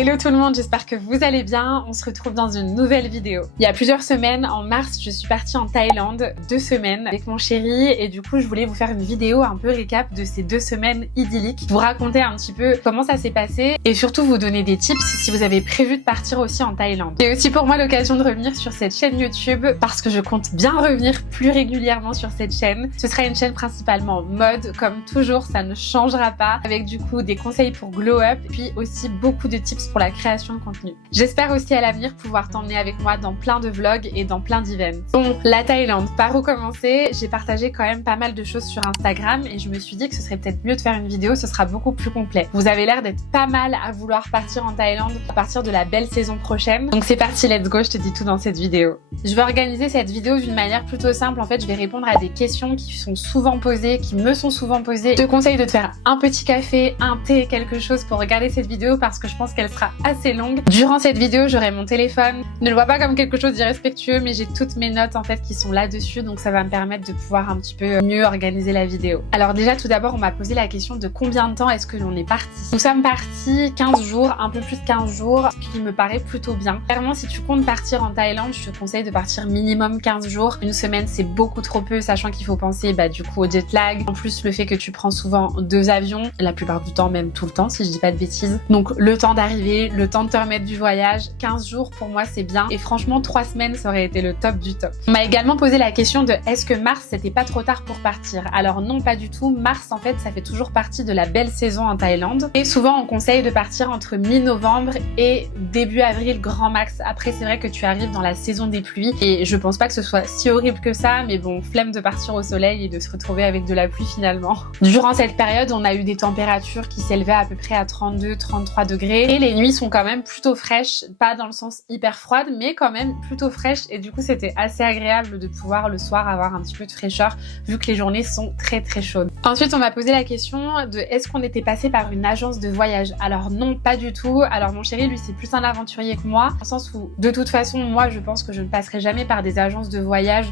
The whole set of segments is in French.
Hello tout le monde, j'espère que vous allez bien. On se retrouve dans une nouvelle vidéo. Il y a plusieurs semaines, en mars, je suis partie en Thaïlande 2 semaines avec mon chéri et du coup je voulais vous faire une vidéo un peu récap de ces 2 semaines idylliques, vous raconter un petit peu comment ça s'est passé et surtout vous donner des tips si vous avez prévu de partir aussi en Thaïlande. C'est aussi pour moi l'occasion de revenir sur cette chaîne YouTube parce que je compte bien revenir plus régulièrement sur cette chaîne. Ce sera une chaîne principalement mode, comme toujours, ça ne changera pas, avec du coup des conseils pour glow up puis aussi beaucoup de tips pour la création de contenu. J'espère aussi à l'avenir pouvoir t'emmener avec moi dans plein de vlogs et dans plein d'events. Bon, la Thaïlande, par où commencer? J'ai partagé quand même pas mal de choses sur Instagram et je me suis dit que ce serait peut-être mieux de faire une vidéo, ce sera beaucoup plus complet. Vous avez l'air d'être pas mal à vouloir partir en Thaïlande à partir de la belle saison prochaine. Donc c'est parti, let's go, je te dis tout dans cette vidéo. Je vais organiser cette vidéo d'une manière plutôt simple. En fait, je vais répondre à des questions qui sont souvent posées, qui me sont souvent posées. Je te conseille de te faire un petit café, un thé, quelque chose pour regarder cette vidéo parce que je pense qu'elle sera assez longue. Durant cette vidéo, j'aurai mon téléphone. Ne le vois pas comme quelque chose d'irrespectueux, mais j'ai toutes mes notes en fait qui sont là-dessus, donc ça va me permettre de pouvoir un petit peu mieux organiser la vidéo. Alors déjà, tout d'abord, on m'a posé la question de combien de temps est-ce que l'on est parti. Nous sommes partis 15 jours, un peu plus de 15 jours, ce qui me paraît plutôt bien. Clairement, si tu comptes partir en Thaïlande, je te conseille de partir minimum 15 jours. Une semaine, c'est beaucoup trop peu, sachant qu'il faut penser du coup au jet lag. En plus, le fait que tu prends souvent 2 avions, la plupart du temps, même tout le temps, si je dis pas de bêtises. Donc le temps d'arriver, le temps de te remettre du voyage, 15 jours pour moi c'est bien et franchement 3 semaines ça aurait été le top du top. On m'a également posé la question de est-ce que mars c'était pas trop tard pour partir? Alors non, pas du tout. Mars en fait ça fait toujours partie de la belle saison en Thaïlande et souvent on conseille de partir entre mi-novembre et début avril grand max. Après c'est vrai que tu arrives dans la saison des pluies et je pense pas que ce soit si horrible que ça, mais bon, flemme de partir au soleil et de se retrouver avec de la pluie finalement. Durant cette période on a eu des températures qui s'élevaient à peu près à 32-33 degrés et les nuits sont quand même plutôt fraîches, pas dans le sens hyper froide, mais quand même plutôt fraîches et du coup c'était assez agréable de pouvoir le soir avoir un petit peu de fraîcheur vu que les journées sont très très chaudes. Ensuite on m'a posé la question de est-ce qu'on était passé par une agence de voyage? Alors non, pas du tout. Alors mon chéri lui c'est plus un aventurier que moi, dans le sens où de toute façon moi je pense que je ne passerai jamais par des agences de voyage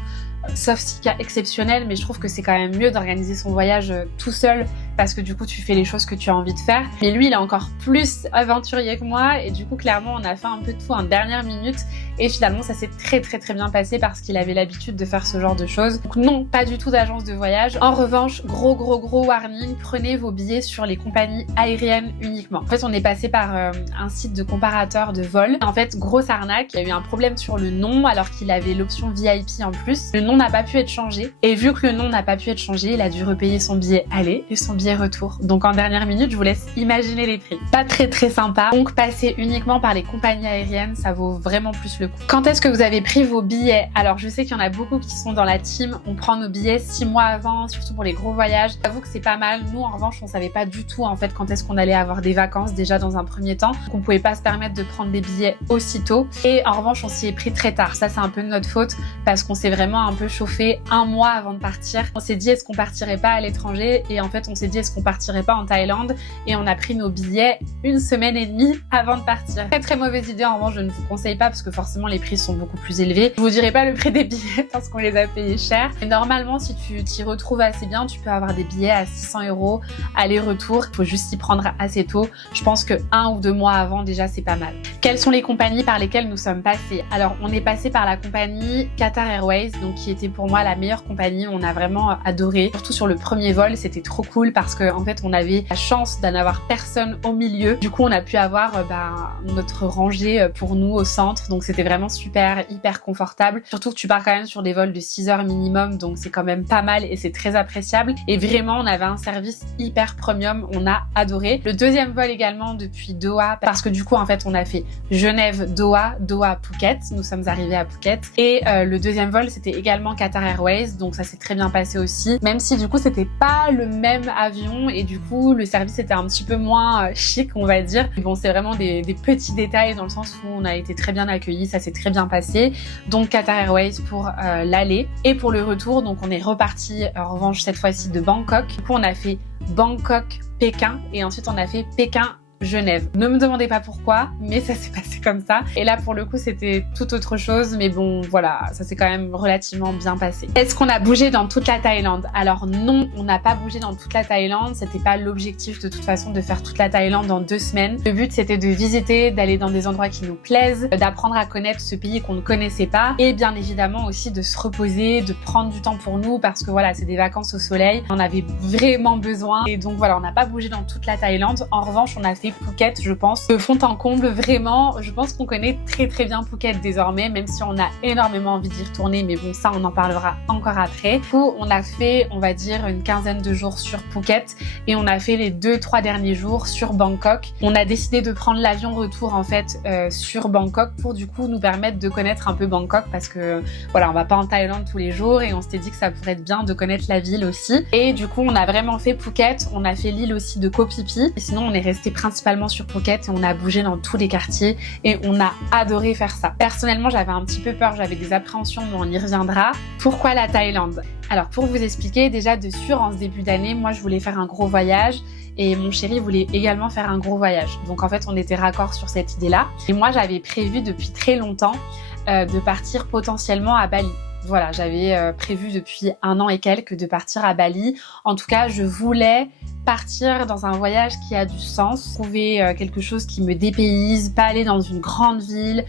sauf si cas exceptionnel, mais je trouve que c'est quand même mieux d'organiser son voyage tout seul parce que du coup tu fais les choses que tu as envie de faire. Mais lui il est encore plus aventurier que moi et du coup clairement on a fait un peu de tout en dernière minute et finalement ça s'est très bien passé parce qu'il avait l'habitude de faire ce genre de choses. Donc non, pas du tout d'agence de voyage. En revanche, gros warning, prenez vos billets sur les compagnies aériennes uniquement. En fait on est passé par un site de comparateur de vol. En fait grosse arnaque, il y a eu un problème sur le nom alors qu'il avait l'option VIP en plus. Le nom n'a pas pu être changé et vu que le nom n'a pas pu être changé, il a dû repayer son billet aller et son billet retour. Donc en dernière minute, je vous laisse imaginer les prix. Pas très sympa. Donc passez uniquement par les compagnies aériennes, ça vaut vraiment plus le coup. Quand est-ce que vous avez pris vos billets? Alors je sais qu'il y en a beaucoup qui sont dans la team, on prend nos billets 6 mois avant, surtout pour les gros voyages. J'avoue que c'est pas mal. Nous en revanche, on savait pas du tout en fait quand est-ce qu'on allait avoir des vacances déjà dans un premier temps. Donc on pouvait pas se permettre de prendre des billets aussitôt et en revanche, on s'y est pris très tard. Ça c'est un peu de notre faute parce qu'on s'est vraiment un peu chauffé un mois avant de partir. On s'est dit est-ce qu'on partirait pas à l'étranger et en fait on s'est dit est-ce qu'on partirait pas en Thaïlande et on a pris nos billets 1 semaine et demie avant de partir. Très mauvaise idée, en revanche je ne vous conseille pas parce que forcément les prix sont beaucoup plus élevés. Je vous dirai pas le prix des billets parce qu'on les a payés cher. Et normalement si tu t'y retrouves assez bien, tu peux avoir des billets à 600 € aller-retour. Il faut juste s'y prendre assez tôt. Je pense que 1 ou 2 mois avant déjà c'est pas mal. Quelles sont les compagnies par lesquelles nous sommes passés? Alors on est passé par la compagnie Qatar Airways, donc qui était pour moi la meilleure compagnie. On a vraiment adoré, surtout sur le premier vol, c'était trop cool parce que en fait on avait la chance d'en avoir personne au milieu. Du coup on a pu avoir notre rangée pour nous au centre, donc c'était vraiment super, hyper confortable. Surtout que tu pars quand même sur des vols de 6 heures minimum, donc c'est quand même pas mal et c'est très appréciable. Et vraiment on avait un service hyper premium, on a adoré. Le deuxième vol également depuis Doha, parce que du coup en fait on a fait Genève, Doha, Phuket. Nous sommes arrivés à Phuket et le deuxième vol c'était également Qatar Airways, donc ça s'est très bien passé aussi, même si du coup c'était pas le même avion et du coup le service était un petit peu moins chic on va dire. Bon c'est vraiment des petits détails dans le sens où on a été très bien accueillis, ça s'est très bien passé. Donc Qatar Airways pour l'aller et pour le retour donc on est reparti en revanche cette fois-ci de Bangkok. Du coup on a fait Bangkok Pékin et ensuite on a fait Pékin Genève. Ne me demandez pas pourquoi, mais ça s'est passé comme ça. Et là, pour le coup, c'était tout autre chose. Mais bon, voilà, ça s'est quand même relativement bien passé. Est-ce qu'on a bougé dans toute la Thaïlande? Alors non, on n'a pas bougé dans toute la Thaïlande. C'était pas l'objectif de toute façon de faire toute la Thaïlande en 2 semaines. Le but, c'était de visiter, d'aller dans des endroits qui nous plaisent, d'apprendre à connaître ce pays qu'on ne connaissait pas et bien évidemment aussi de se reposer, de prendre du temps pour nous parce que voilà, c'est des vacances au soleil. On avait vraiment besoin et donc voilà, on n'a pas bougé dans toute la Thaïlande. En revanche, on a fait Phuket, je pense, de fond en comble. Vraiment, je pense qu'on connaît très bien Phuket désormais, même si on a énormément envie d'y retourner, mais bon, ça, on en parlera encore après. Du coup, on a fait, on va dire, une quinzaine de jours sur Phuket et on a fait les 2-3 derniers jours sur Bangkok. On a décidé de prendre l'avion retour en fait sur Bangkok pour du coup nous permettre de connaître un peu Bangkok parce que voilà, on va pas en Thaïlande tous les jours et on s'était dit que ça pourrait être bien de connaître la ville aussi. Et du coup, on a vraiment fait Phuket, on a fait l'île aussi de Koh Phi Phi. Et sinon, on est resté principalement sur Phuket et on a bougé dans tous les quartiers et on a adoré faire ça. Personnellement, j'avais un petit peu peur, j'avais des appréhensions, mais on y reviendra. Pourquoi la Thaïlande? Alors pour vous expliquer, déjà de sûr en ce début d'année, moi je voulais faire un gros voyage et mon chéri voulait également faire un gros voyage. Donc en fait on était raccord sur cette idée-là. Et moi j'avais prévu depuis très longtemps de partir potentiellement à Bali. Voilà, j'avais prévu depuis 1 an et quelques de partir à Bali. En tout cas, je voulais partir dans un voyage qui a du sens, trouver quelque chose qui me dépayse, pas aller dans une grande ville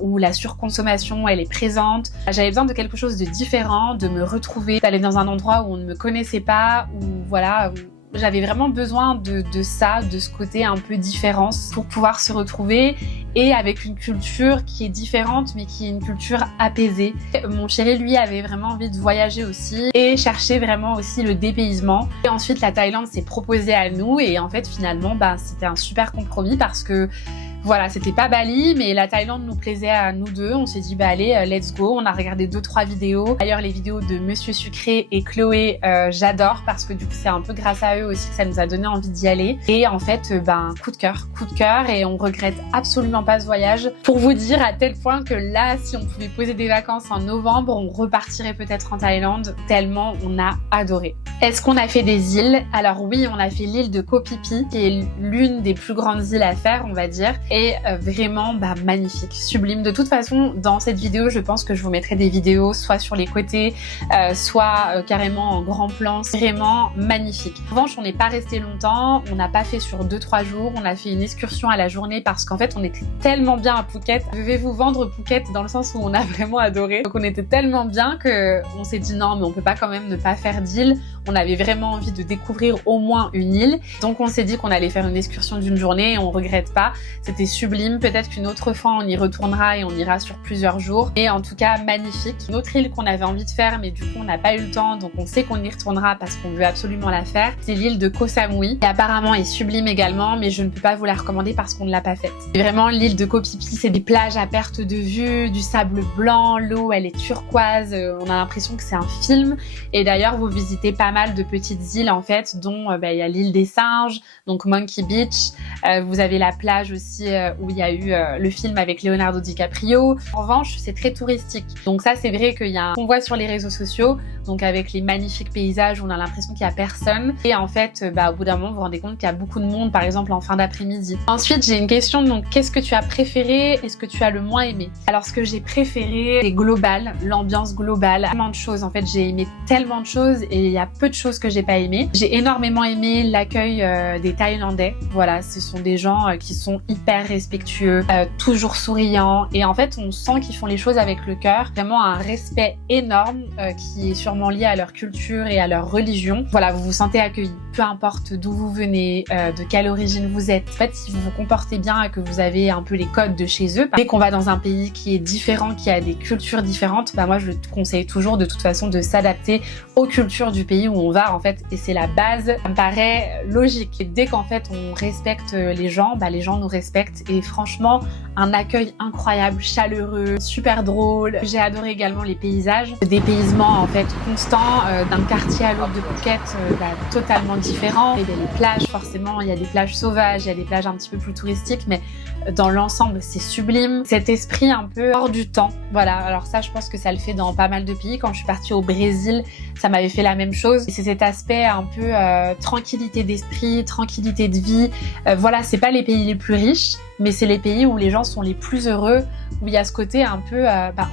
où la surconsommation elle est présente. J'avais besoin de quelque chose de différent, de me retrouver, d'aller dans un endroit où on ne me connaissait pas, où voilà, j'avais vraiment besoin de ça, de ce côté un peu différence pour pouvoir se retrouver et avec une culture qui est différente mais qui est une culture apaisée. Mon chéri lui avait vraiment envie de voyager aussi et cherchait vraiment aussi le dépaysement. Et ensuite la Thaïlande s'est proposée à nous et en fait finalement c'était un super compromis parce que voilà, c'était pas Bali, mais la Thaïlande nous plaisait à nous deux. On s'est dit, allez, let's go. On a regardé 2-3 vidéos. D'ailleurs, les vidéos de Monsieur Sucré et Chloé, j'adore parce que du coup, c'est un peu grâce à eux aussi que ça nous a donné envie d'y aller. Et en fait, coup de cœur et on regrette absolument pas ce voyage. Pour vous dire à tel point que là, si on pouvait poser des vacances en novembre, on repartirait peut-être en Thaïlande tellement on a adoré. Est-ce qu'on a fait des îles? Alors oui, on a fait l'île de Koh Phi Phi, qui est l'une des plus grandes îles à faire, on va dire. Et vraiment magnifique, sublime. De toute façon, dans cette vidéo, je pense que je vous mettrai des vidéos soit sur les côtés, soit carrément en grand plan. C'est vraiment magnifique. En revanche, on n'est pas resté longtemps, on n'a pas fait sur 2-3 jours, on a fait une excursion à la journée parce qu'en fait, on était tellement bien à Phuket. Je vais vous vendre Phuket dans le sens où on a vraiment adoré. Donc on était tellement bien qu'on s'est dit non, mais on peut pas quand même ne pas faire d'île. On avait vraiment envie de découvrir au moins une île. Donc on s'est dit qu'on allait faire une excursion d'une journée et on regrette pas. C'était sublime. Peut-être qu'une autre fois on y retournera et on ira sur plusieurs jours. Et en tout cas magnifique. Une autre île qu'on avait envie de faire mais du coup on n'a pas eu le temps donc on sait qu'on y retournera parce qu'on veut absolument la faire. C'est l'île de Koh Samui qui apparemment est sublime également mais je ne peux pas vous la recommander parce qu'on ne l'a pas faite. Et vraiment l'île de Koh Phi Phi c'est des plages à perte de vue, du sable blanc, l'eau elle est turquoise, on a l'impression que c'est un film. Et d'ailleurs vous visitez pas mal de petites îles en fait dont il y a l'île des singes, donc Monkey Beach, vous avez la plage aussi où il y a eu le film avec Leonardo DiCaprio. En revanche c'est très touristique donc ça c'est vrai qu'il y a qu'on voit sur les réseaux sociaux donc avec les magnifiques paysages où on a l'impression qu'il y a personne et en fait au bout d'un moment vous vous rendez compte qu'il y a beaucoup de monde par exemple en fin d'après-midi. Ensuite j'ai une question, donc qu'est-ce que tu as préféré, est-ce que tu as le moins aimé? Alors ce que j'ai préféré c'est global, l'ambiance globale, tellement de choses en fait, j'ai aimé tellement de choses et il y a peu de choses que j'ai pas aimé. J'ai énormément aimé l'accueil des Thaïlandais. Voilà, ce sont des gens qui sont hyper respectueux, toujours souriants et en fait on sent qu'ils font les choses avec le cœur. Vraiment un respect énorme qui est sûrement lié à leur culture et à leur religion. Voilà, vous vous sentez accueillis, peu importe d'où vous venez, de quelle origine vous êtes. En fait, si vous vous comportez bien et que vous avez un peu les codes de chez eux, dès qu'on va dans un pays qui est différent, qui a des cultures différentes, moi je conseille toujours de toute façon de s'adapter aux cultures du pays où on va en fait et c'est la base. Ça me paraît logique. Et dès qu'en fait on respecte les gens nous respectent et franchement un accueil incroyable, chaleureux, super drôle. J'ai adoré également les paysages, le dépaysement en fait constant d'un quartier à l'autre de Phuket, totalement différent. Et bien les plages, forcément il y a des plages sauvages, il y a des plages un petit peu plus touristiques mais Dans l'ensemble, c'est sublime. Cet esprit un peu hors du temps. Voilà, alors ça, je pense que ça le fait dans pas mal de pays. Quand je suis partie au Brésil, ça m'avait fait la même chose. Et c'est cet aspect un peu tranquillité d'esprit, tranquillité de vie. Voilà, c'est pas les pays les plus riches, mais c'est les pays où les gens sont les plus heureux, où il y a ce côté un peu,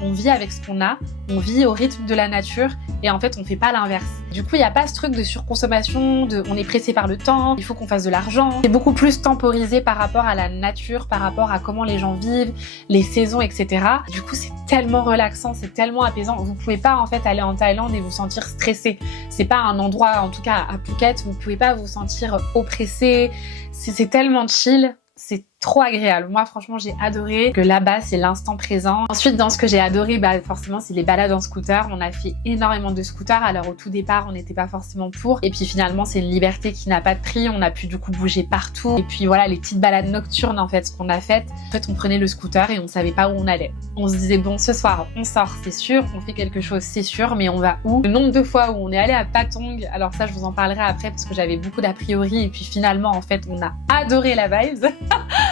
on vit avec ce qu'on a, on vit au rythme de la nature et en fait on fait pas l'inverse. Du coup il n'y a pas ce truc de surconsommation, on est pressé par le temps, il faut qu'on fasse de l'argent. C'est beaucoup plus temporisé par rapport à la nature, par rapport à comment les gens vivent, les saisons, etc. Du coup c'est tellement relaxant, c'est tellement apaisant. Vous pouvez pas en fait aller en Thaïlande et vous sentir stressé. C'est pas un endroit, en tout cas à Phuket, vous pouvez pas vous sentir oppressé. C'est tellement chill. C'est trop agréable. Moi, franchement, j'ai adoré que là-bas, c'est l'instant présent. Ensuite, dans ce que j'ai adoré, forcément, c'est les balades en scooter. On a fait énormément de scooters. Alors, au tout départ, on n'était pas forcément pour. Et puis, finalement, c'est une liberté qui n'a pas de prix. On a pu, du coup, bouger partout. Et puis, voilà, les petites balades nocturnes, en fait, ce qu'on a fait. En fait, on prenait le scooter et on savait pas où on allait. On se disait, bon, ce soir, on sort, c'est sûr. On fait quelque chose, c'est sûr. Mais on va où? Le nombre de fois où on est allé à Patong, alors ça, je vous en parlerai après parce que j'avais beaucoup d'a priori. Et puis, finalement, en fait, on a adoré la vibe.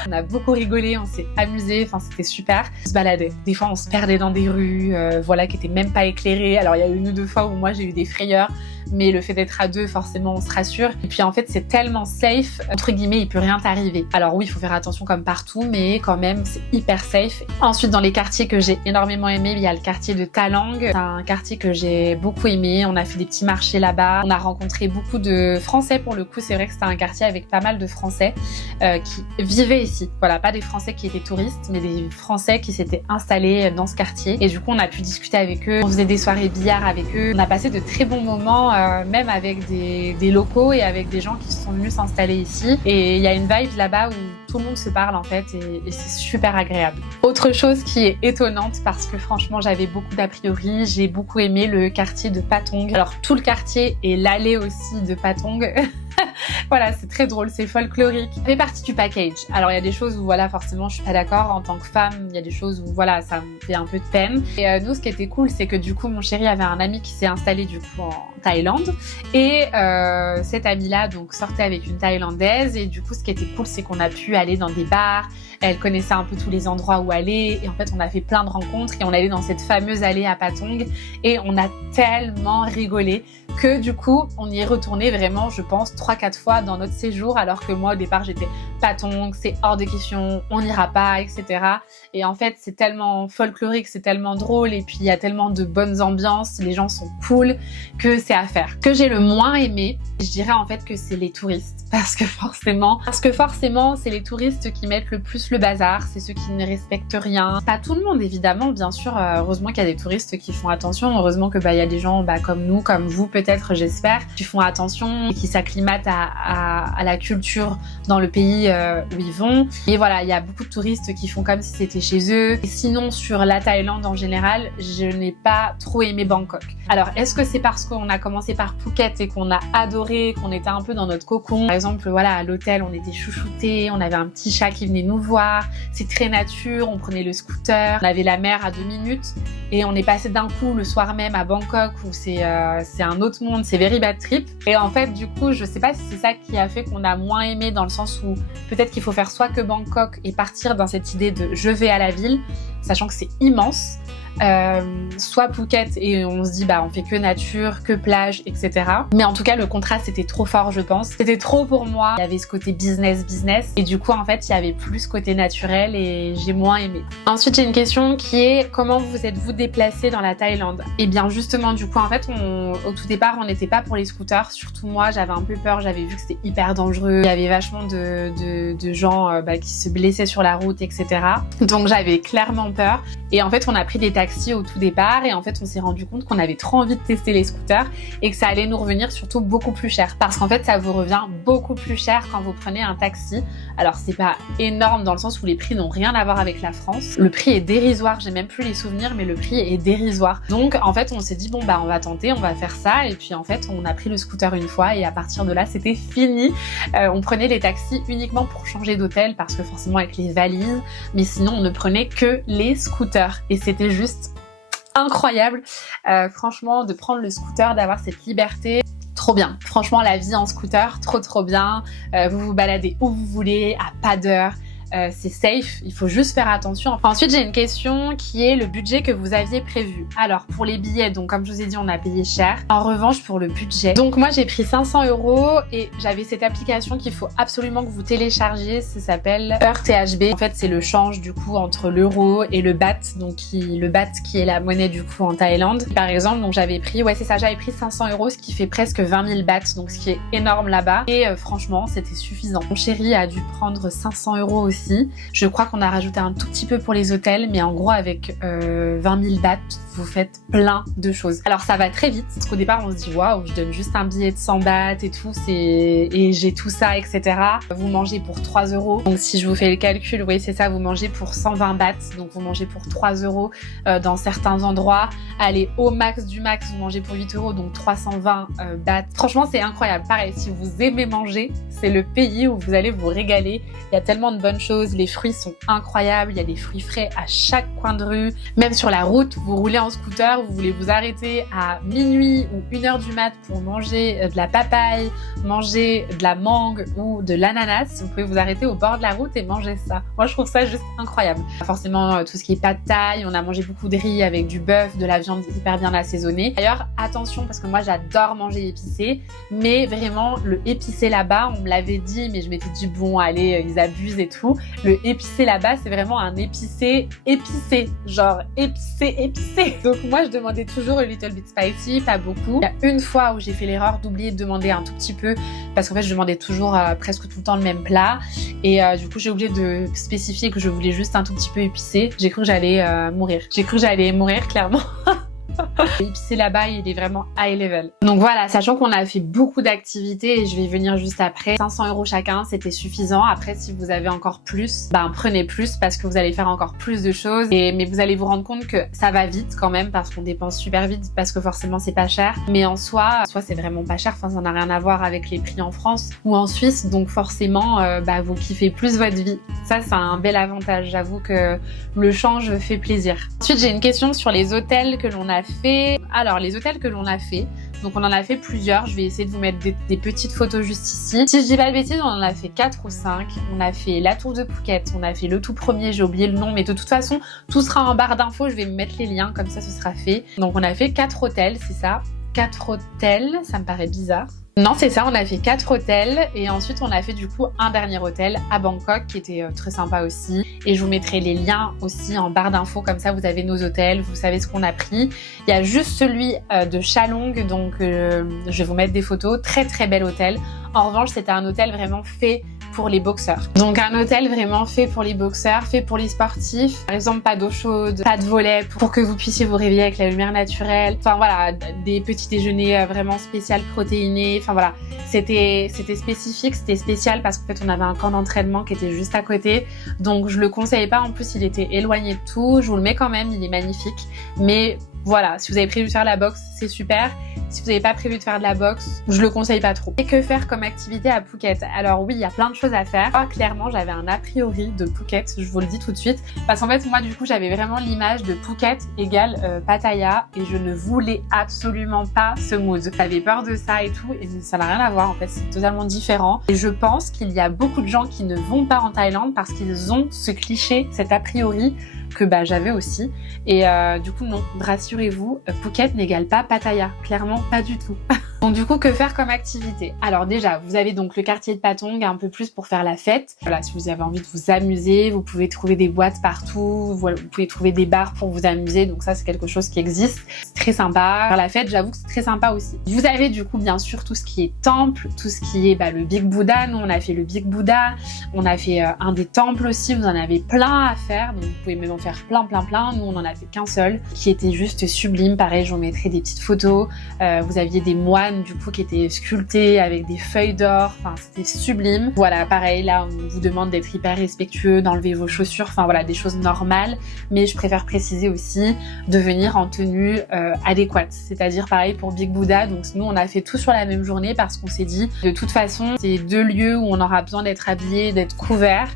On a beaucoup rigolé, on s'est amusé, enfin c'était super. On se baladait. Des fois on se perdait dans des rues, qui étaient même pas éclairées. Alors il y a eu une ou deux fois où moi j'ai eu des frayeurs, mais le fait d'être à deux, forcément on se rassure. Et puis en fait c'est tellement safe, entre guillemets, il peut rien t'arriver. Alors oui, il faut faire attention comme partout, mais quand même c'est hyper safe. Ensuite dans les quartiers que j'ai énormément aimé, il y a le quartier de Talang. C'est un quartier que j'ai beaucoup aimé. On a fait des petits marchés là-bas. On a rencontré beaucoup de Français pour le coup. C'est vrai que c'était un quartier avec pas mal de Français qui vivaient ici. Voilà, pas des Français qui étaient touristes, mais des Français qui s'étaient installés dans ce quartier. Et du coup, on a pu discuter avec eux. On faisait des soirées billard avec eux. On a passé de très bons moments, même avec des locaux et avec des gens qui sont venus s'installer ici. Et il y a une vibe là-bas où tout le monde se parle en fait et c'est super agréable. Autre chose qui est étonnante parce que franchement j'avais beaucoup d'a priori, j'ai beaucoup aimé le quartier de Patong. Alors tout le quartier et l'allée aussi de Patong. Voilà, c'est très drôle, c'est folklorique. Ça fait partie du package. Alors il y a des choses où voilà, forcément je suis pas d'accord en tant que femme, il y a des choses où voilà, ça me fait un peu de peine. Et nous ce qui était cool, c'est que du coup mon chéri avait un ami qui s'est installé du coup en Thaïlande et cet ami-là donc sortait avec une Thaïlandaise et du coup ce qui était cool, c'est qu'on a pu aller dans des bars. Elle connaissait un peu tous les endroits où aller et en fait on a fait plein de rencontres et on allait dans cette fameuse allée à Patong et on a tellement rigolé que du coup on y est retourné vraiment je pense 3-4 fois dans notre séjour alors que moi au départ j'étais Patong, c'est hors de question, on n'ira pas, etc. Et en fait c'est tellement folklorique, c'est tellement drôle et puis il y a tellement de bonnes ambiances, les gens sont cool que c'est à faire. Ce que j'ai le moins aimé, je dirais en fait que c'est les touristes parce que forcément c'est les touristes qui mettent le plus le bazar, c'est ceux qui ne respectent rien. Pas tout le monde évidemment, bien sûr, heureusement qu'il y a des touristes qui font attention, heureusement que il y a des gens comme nous, comme vous peut-être j'espère, qui font attention et qui s'acclimatent à la culture dans le pays où ils vont. Et voilà, il y a beaucoup de touristes qui font comme si c'était chez eux. Et sinon sur la Thaïlande en général, je n'ai pas trop aimé Bangkok. Alors est-ce que c'est parce qu'on a commencé par Phuket et qu'on a adoré, qu'on était un peu dans notre cocon? Par exemple voilà, à l'hôtel on était chouchoutés, on avait un petit chat qui venait nous voir, c'est très nature, on prenait le scooter, on avait la mer à 2 minutes et on est passé d'un coup le soir même à Bangkok où c'est un autre monde, c'est very bad trip. Et en fait du coup je sais pas si c'est ça qui a fait qu'on a moins aimé dans le sens où peut-être qu'il faut faire soit que Bangkok et partir dans cette idée de je vais à la ville, sachant que c'est immense, soit Phuket et on se dit on fait que nature, que plage, etc. Mais en tout cas le contraste était trop fort je pense. C'était trop pour moi. Il y avait ce côté business et du coup en fait il y avait plus ce côté naturel et j'ai moins aimé. Ensuite j'ai une question qui est comment vous êtes-vous déplacé dans la Thaïlande? Et bien justement du coup en fait au tout départ on n'était pas pour les scooters, surtout moi j'avais un peu peur, j'avais vu que c'était hyper dangereux, il y avait vachement de gens qui se blessaient sur la route, etc. Donc j'avais clairement peur et en fait on a pris des taxis au tout départ et en fait on s'est rendu compte qu'on avait trop envie de tester les scooters et que ça allait nous revenir surtout beaucoup plus cher parce qu'en fait ça vous revient beaucoup plus cher quand vous prenez un taxi. Alors c'est pas énorme dans le sens où les prix n'ont rien à voir avec la France, le prix est dérisoire, j'ai même plus les souvenirs mais le prix est dérisoire. Donc en fait on s'est dit on va tenter, on va faire ça et puis en fait on a pris le scooter une fois et à partir de là c'était fini. On prenait les taxis uniquement pour changer d'hôtel parce que forcément avec les valises, mais sinon on ne prenait que les scooters et c'était juste incroyable, franchement de prendre le scooter, d'avoir cette liberté, trop bien. Franchement la vie en scooter, trop bien, vous vous baladez où vous voulez, à pas d'heure, c'est safe, il faut juste faire attention. Ensuite, j'ai une question qui est le budget que vous aviez prévu. Alors, pour les billets, donc comme je vous ai dit, on a payé cher. En revanche, pour le budget, donc moi j'ai pris 500 € et j'avais cette application qu'il faut absolument que vous téléchargez, ça s'appelle EarthTHB. En fait, c'est le change du coup entre l'euro et le baht, donc le baht qui est la monnaie du coup en Thaïlande. Par exemple, donc j'avais pris, ouais c'est ça, j'avais pris 500 €, ce qui fait presque 20 000 bahts, donc ce qui est énorme là-bas. Et franchement, c'était suffisant. Mon chéri a dû prendre 500 € aussi. Je crois qu'on a rajouté un tout petit peu pour les hôtels, mais en gros avec 20 000 bahts, vous faites plein de choses. Alors ça va très vite, parce qu'au départ on se dit waouh, je donne juste un billet de 100 bahts et tout, et j'ai tout ça, etc. Vous mangez pour 3 €. Donc si je vous fais le calcul, oui c'est ça, vous mangez pour 120 bahts, donc vous mangez pour 3 € dans certains endroits. Allez, au max du max, vous mangez pour 8 €, donc 320 bahts. Franchement c'est incroyable. Pareil, si vous aimez manger, c'est le pays où vous allez vous régaler. Il y a tellement de bonnes choses, les fruits sont incroyables, il y a des fruits frais à chaque coin de rue. Même sur la route, vous roulez en scooter, vous voulez vous arrêter à minuit ou 1 h du mat pour manger de la papaye, manger de la mangue ou de l'ananas, vous pouvez vous arrêter au bord de la route et manger ça. Moi je trouve ça juste incroyable. Forcément tout ce qui est pad thaï, on a mangé beaucoup de riz avec du bœuf, de la viande hyper bien assaisonnée. D'ailleurs attention parce que moi j'adore manger épicé, mais vraiment le épicé là-bas, on me l'avait dit mais je m'étais dit bon allez ils abusent et tout. Le épicé là-bas c'est vraiment un épicé épicé, genre épicé. Donc moi je demandais toujours a little bit spicy, pas beaucoup. Il y a une fois où j'ai fait l'erreur d'oublier de demander un tout petit peu parce qu'en fait je demandais toujours presque tout le temps le même plat et du coup j'ai oublié de spécifier que je voulais juste un tout petit peu épicé. J'ai cru que j'allais mourir. J'ai cru que j'allais mourir clairement. L'épicé là-bas, il est vraiment high level. Donc voilà, sachant qu'on a fait beaucoup d'activités et je vais y venir juste après. 500 € chacun, c'était suffisant. Après, si vous avez encore plus, ben prenez plus parce que vous allez faire encore plus de choses. Mais vous allez vous rendre compte que ça va vite quand même parce qu'on dépense super vite parce que forcément c'est pas cher. Mais en soi c'est vraiment pas cher. Enfin, ça n'a rien à voir avec les prix en France ou en Suisse. Donc forcément, vous kiffez plus votre vie. Ça, c'est un bel avantage. J'avoue que le change fait plaisir. Ensuite, j'ai une question sur les hôtels que l'on a fait. Alors les hôtels que l'on a fait, donc on en a fait plusieurs, je vais essayer de vous mettre des petites photos juste ici. Si je dis pas de bêtises, on en a fait 4 ou 5. On a fait la tour de Phuket, on a fait le tout premier, j'ai oublié le nom, mais de toute façon tout sera en barre d'infos, je vais me mettre les liens, comme ça ce sera fait. Donc on a fait 4 hôtels, c'est ça, 4 hôtels, ça me paraît bizarre. Non, c'est ça, on a fait 4 hôtels et ensuite on a fait du coup un dernier hôtel à Bangkok qui était très sympa aussi. Et je vous mettrai les liens aussi en barre d'infos, comme ça vous avez nos hôtels, vous savez ce qu'on a pris. Il y a juste celui de Chalong, donc je vais vous mettre des photos. Très très bel hôtel. En revanche, c'était un hôtel vraiment fait pour les boxeurs. Donc un hôtel vraiment fait pour les boxeurs, fait pour les sportifs. Par exemple, pas d'eau chaude, pas de volet pour que vous puissiez vous réveiller avec la lumière naturelle. Enfin voilà, des petits déjeuners vraiment spécial protéinés. Enfin voilà, c'était spécifique, c'était spécial parce qu'en fait on avait un camp d'entraînement qui était juste à côté. Donc je le conseille pas, en plus il était éloigné de tout. Je vous le mets quand même, il est magnifique. Mais voilà, si vous avez prévu de faire la boxe, c'est super. Si vous n'avez pas prévu de faire de la boxe, je le conseille pas trop. Et que faire comme activité à Phuket? Alors oui, il y a plein de choses à faire. Moi, clairement, j'avais un a priori de Phuket, je vous le dis tout de suite. Parce qu'en fait, moi, du coup, j'avais vraiment l'image de Phuket égale Pattaya et je ne voulais absolument pas ce mood. J'avais peur de ça et tout et ça n'a rien à voir. En fait, c'est totalement différent. Et je pense qu'il y a beaucoup de gens qui ne vont pas en Thaïlande parce qu'ils ont ce cliché, cet a priori que j'avais aussi. Et du coup, non, rassurez-vous, Phuket n'égale pas Pattaya. Clairement, pas du tout. Donc du coup, que faire comme activité? Alors déjà, vous avez donc le quartier de Patong, un peu plus pour faire la fête. Voilà, si vous avez envie de vous amuser, vous pouvez trouver des boîtes partout, vous pouvez trouver des bars pour vous amuser. Donc ça, c'est quelque chose qui existe. C'est très sympa. Faire la fête, j'avoue que c'est très sympa aussi. Vous avez du coup, bien sûr, tout ce qui est temple, tout ce qui est le Big Buddha. Nous, on a fait le Big Buddha. On a fait un des temples aussi. Vous en avez plein à faire. Donc vous pouvez même en faire plein. Nous, on en a fait qu'un seul, qui était juste sublime. Pareil, je vous mettrai des petites photos. Vous aviez des moines du coup qui étaient sculptés avec des feuilles d'or, enfin c'était sublime. Voilà, pareil, là on vous demande d'être hyper respectueux, d'enlever vos chaussures, enfin voilà, des choses normales, mais je préfère préciser aussi de venir en tenue adéquate, c'est-à-dire pareil pour Big Buddha. Donc nous on a fait tout sur la même journée parce qu'on s'est dit de toute façon c'est 2 lieux où on aura besoin d'être habillé, d'être couvert.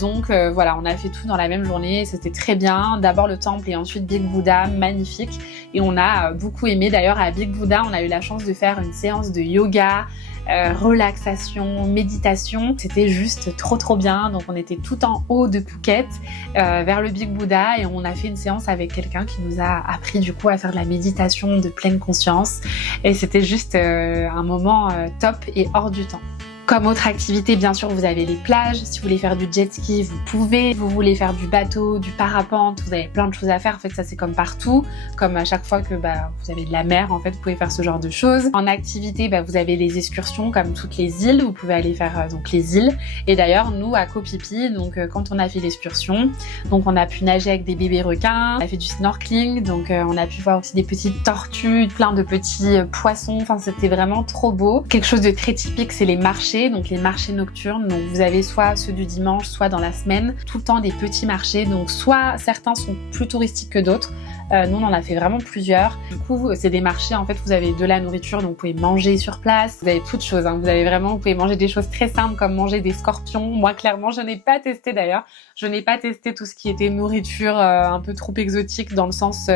Donc voilà, on a fait tout dans la même journée, c'était très bien. D'abord le temple et ensuite Big Buddha, magnifique. Et on a beaucoup aimé. D'ailleurs à Big Buddha, on a eu la chance de faire une séance de yoga relaxation, méditation. C'était juste trop bien. Donc on était tout en haut de Phuket, vers le Big Buddha, et on a fait une séance avec quelqu'un qui nous a appris du coup à faire de la méditation de pleine conscience. Et c'était juste un moment top et hors du temps. Comme autre activité, bien sûr, vous avez les plages. Si vous voulez faire du jet ski, vous pouvez. Vous voulez faire du bateau, du parapente, vous avez plein de choses à faire. En fait, ça c'est comme partout. Comme à chaque fois que vous avez de la mer, en fait, vous pouvez faire ce genre de choses. En activité, vous avez les excursions comme toutes les îles. Vous pouvez aller faire donc les îles. Et d'ailleurs, nous à Koh Phi Phi, donc quand on a fait l'excursion, donc on a pu nager avec des bébés requins, on a fait du snorkeling, donc on a pu voir aussi des petites tortues, plein de petits poissons. Enfin, c'était vraiment trop beau. Quelque chose de très typique, c'est les marchés. Donc les marchés nocturnes, donc vous avez soit ceux du dimanche, soit dans la semaine, tout le temps des petits marchés. Donc soit certains sont plus touristiques que d'autres. Nous on en a fait vraiment plusieurs. Du coup c'est des marchés, en fait vous avez de la nourriture, donc vous pouvez manger sur place. Vous avez toutes choses, vous avez vraiment, vous pouvez manger des choses très simples comme manger des scorpions. Moi clairement je n'ai pas testé d'ailleurs. Je n'ai pas testé tout ce qui était nourriture un peu trop exotique, dans le sens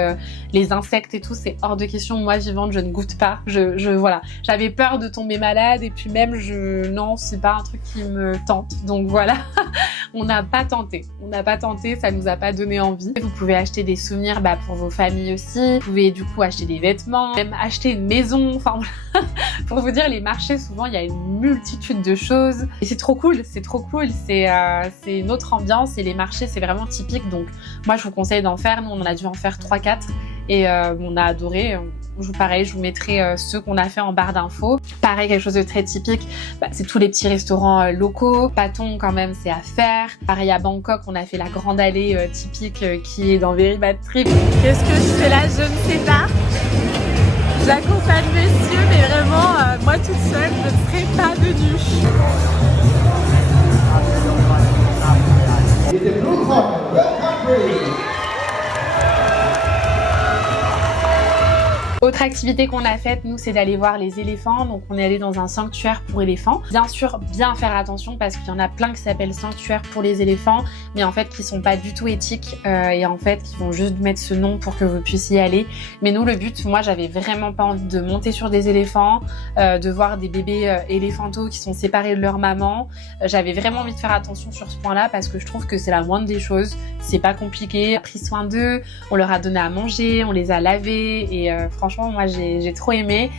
les insectes et tout, c'est hors de question. Moi vivante je ne goûte pas. Voilà, j'avais peur de tomber malade, et puis même non, c'est pas un truc qui me tente. Donc voilà, on n'a pas tenté, ça nous a pas donné envie. Vous pouvez acheter des souvenirs pour vos familles aussi. Vous pouvez du coup acheter des vêtements, même acheter une maison. Enfin pour vous dire, les marchés souvent il y a une multitude de choses et c'est trop cool, c'est une autre ambiance, et les marchés c'est vraiment typique. Donc moi je vous conseille d'en faire. Nous on en a dû en faire 3-4 et on a adoré. Pareil, je vous mettrai ceux qu'on a fait en barre d'infos. Pareil, quelque chose de très typique, c'est tous les petits restaurants locaux. Patong quand même, c'est à faire. Pareil à Bangkok, on a fait la grande allée typique qui est dans Very Bad Trip. Qu'est-ce que je fais là? Je ne sais pas. J'accompagne messieurs, mais vraiment, moi toute seule, je ne ferai pas de douche. Autre activité qu'on a faite, nous, c'est d'aller voir les éléphants. Donc on est allé dans un sanctuaire pour éléphants. Bien sûr, bien faire attention, parce qu'il y en a plein qui s'appellent sanctuaire pour les éléphants, mais en fait qui sont pas du tout éthiques et en fait qui vont juste mettre ce nom pour que vous puissiez y aller. Mais nous, le but, moi j'avais vraiment pas envie de monter sur des éléphants, de voir des bébés éléphantaux qui sont séparés de leur maman. J'avais vraiment envie de faire attention sur ce point-là, parce que je trouve que c'est la moindre des choses. C'est pas compliqué, on a pris soin d'eux, on leur a donné à manger, on les a lavés, et franchement moi j'ai trop aimé.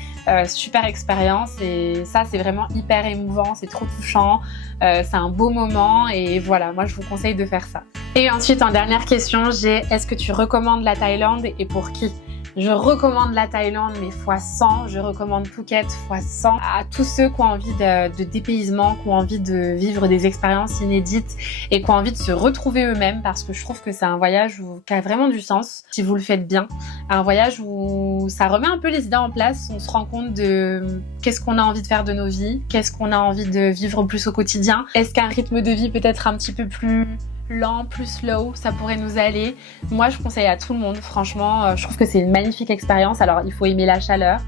Super expérience, et ça c'est vraiment hyper émouvant, c'est trop touchant, c'est un beau moment, et voilà, moi je vous conseille de faire ça. Et ensuite, en dernière question, est-ce que tu recommandes la Thaïlande et pour qui? Je recommande la Thaïlande, mais x100. Je recommande Phuket x100 à tous ceux qui ont envie de dépaysement, qui ont envie de vivre des expériences inédites et qui ont envie de se retrouver eux-mêmes, parce que je trouve que c'est un voyage qui a vraiment du sens si vous le faites bien. Un voyage où ça remet un peu les idées en place, on se rend compte de qu'est-ce qu'on a envie de faire de nos vies, qu'est-ce qu'on a envie de vivre plus au quotidien. Est-ce qu'un rythme de vie peut-être un petit peu plus lent, plus slow, ça pourrait nous aller? Moi je conseille à tout le monde, franchement, je trouve que c'est une magnifique expérience. Alors il faut aimer la chaleur,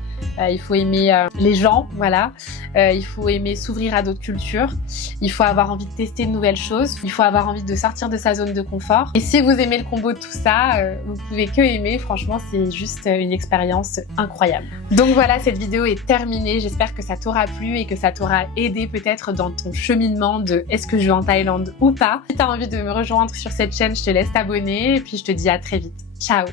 il faut aimer les gens, voilà, il faut aimer s'ouvrir à d'autres cultures, il faut avoir envie de tester de nouvelles choses, il faut avoir envie de sortir de sa zone de confort. Et si vous aimez le combo de tout ça, vous pouvez que aimer, franchement c'est juste une expérience incroyable. Donc voilà, cette vidéo est terminée, j'espère que ça t'aura plu et que ça t'aura aidé peut-être dans ton cheminement de est-ce que je vais en Thaïlande ou pas. Si t'as envie de me rejoindre sur cette chaîne, je te laisse t'abonner, et puis je te dis à très vite. Ciao!